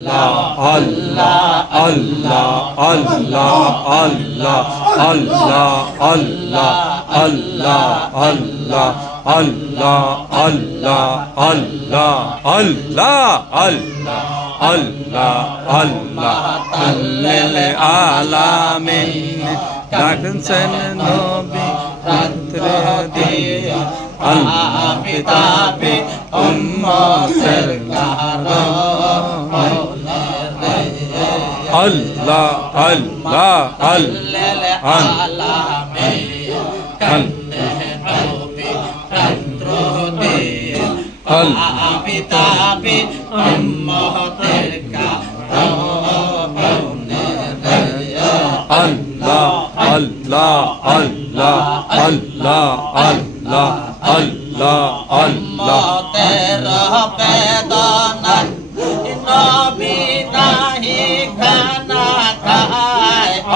Allah, Allah, Allah, Allah, Allah, Allah, Allah, Allah. Allah, Allah, Allah, Allah, Allah, Allah, Allah, Allel alamin, ডাকেন সেন নবী রাত্রে দিয়া আল্লাহ পিতা pay উম্মতের কারণ அல்லா அல்லா அல் அன் அல் பிதாபி அம்மஹதர்கா அல்லாஹ் அல்லாஹ் அல்லாஹ் அல்லாஹ் அல்லாஹ் அல்லாஹ் அல்லாஹ் அல்லாஹ்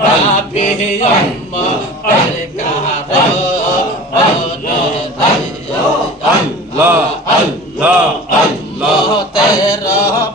ربي يوم الله الله الله الله ترى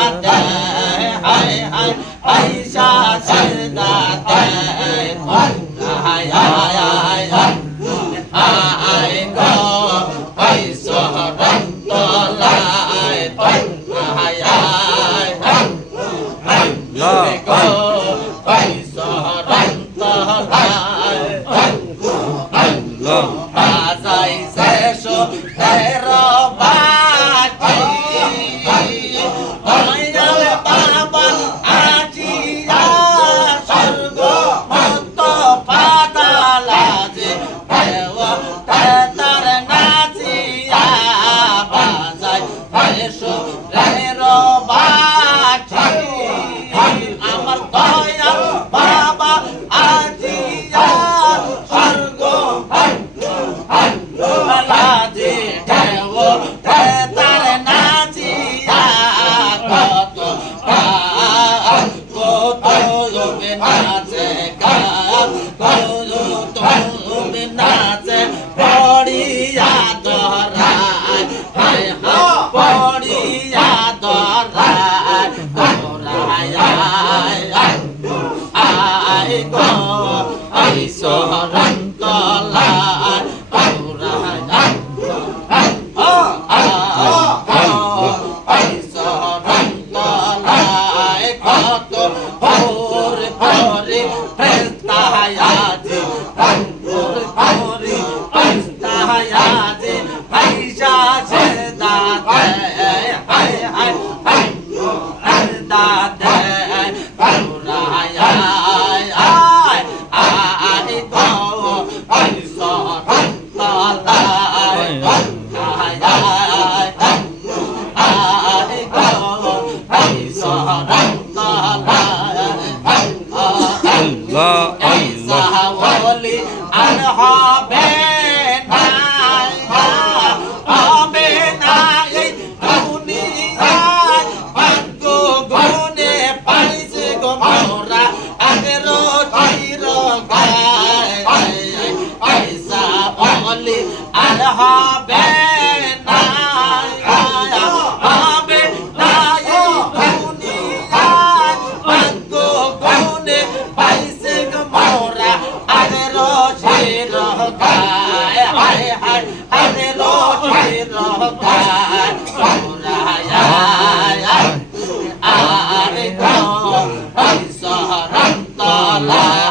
আর হবে la la.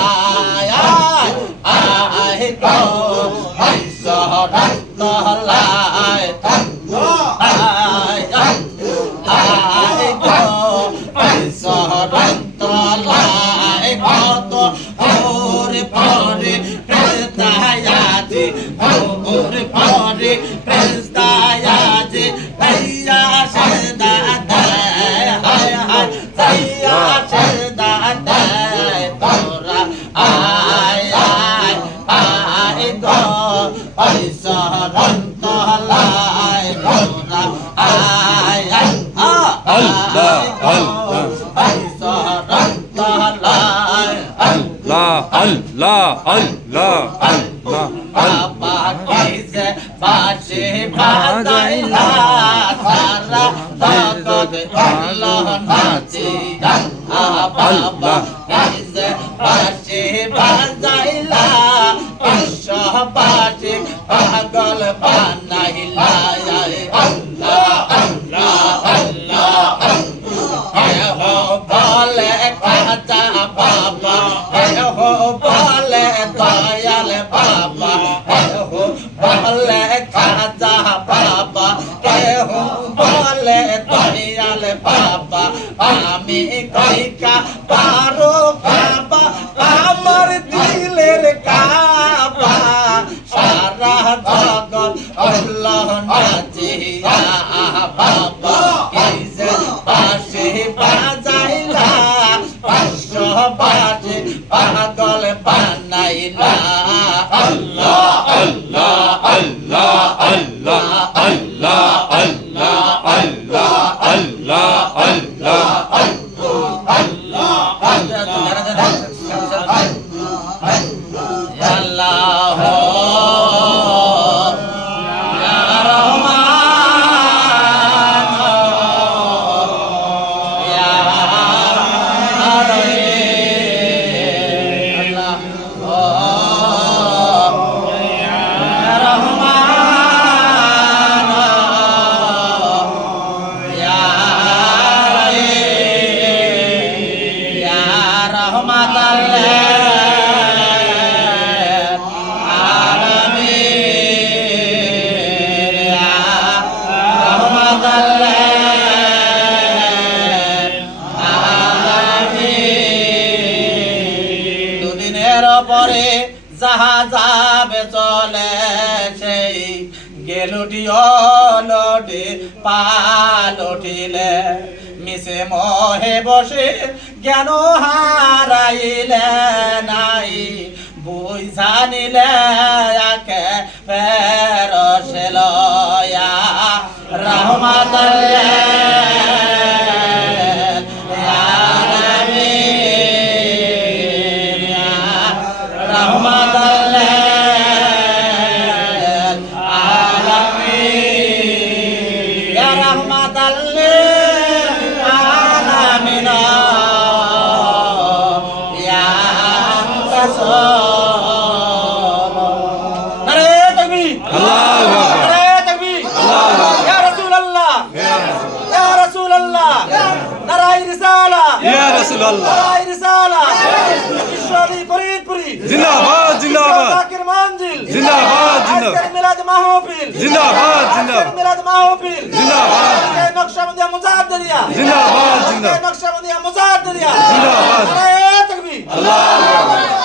আল্লাহ আল্লাহ আল্লাহ আল্লাহ আল্লাহ পাগল পান যাবে চলে সেই গেলুটি অলটে পালটিলে। মিশে মহে বসে জ্ঞান হারাইলে নাই বুঝানিলে একে রাসূলুল্লাহ। জয় রিসালাত। ঈশ্বরী ফরিদপুরি। জিন্দাবাদ জিন্দাবাদ। জাকির মানজিল জিন্দাবাদ জিন্দাবাদ। মিলাদ মাহফিল। জিন্দাবাদ জিন্দাবাদ। মিলাদ মাহফিল। জিন্দাবাদ নকশবন্দিয়া মুজাদ্দিয়া জিন্দাবাদ জিন্দাবাদ। নকশবন্দিয়া মুজাদ্দিয়া জিন্দাবাদ। নারায়ে তাকবীর। আল্লাহু আকবার।